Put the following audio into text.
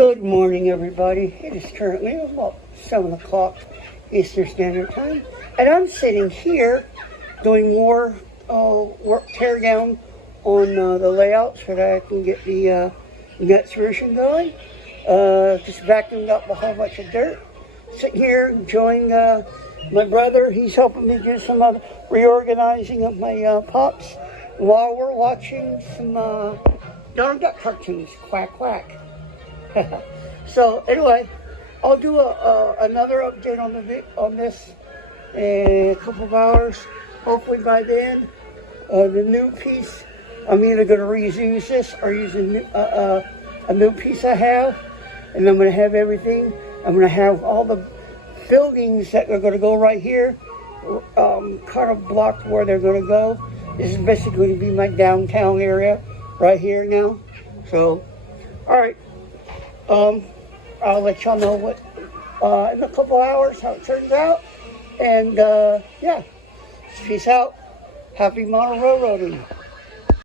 Good morning, everybody. It is currently about 7 o'clock Eastern Standard Time, and I'm sitting here doing more work tear down on the layout so that I can get the next version going. Just vacuumed up a whole bunch of dirt. Sitting here enjoying my brother. He's helping me do some other reorganizing of my pops while we're watching some Donald Duck cartoons. Quack, quack. So anyway, I'll do another update on this in a couple of hours. Hopefully by then, the new piece, I'm either going to reuse this or use a new piece I have, and I'm going to have everything. I'm going to have all the buildings that are going to go right here, kind of blocked where they're going to go. This is basically going to be my downtown area right here now. So, all right. I'll let y'all know what in a couple hours how it turns out. And yeah, peace out. Happy model railroading.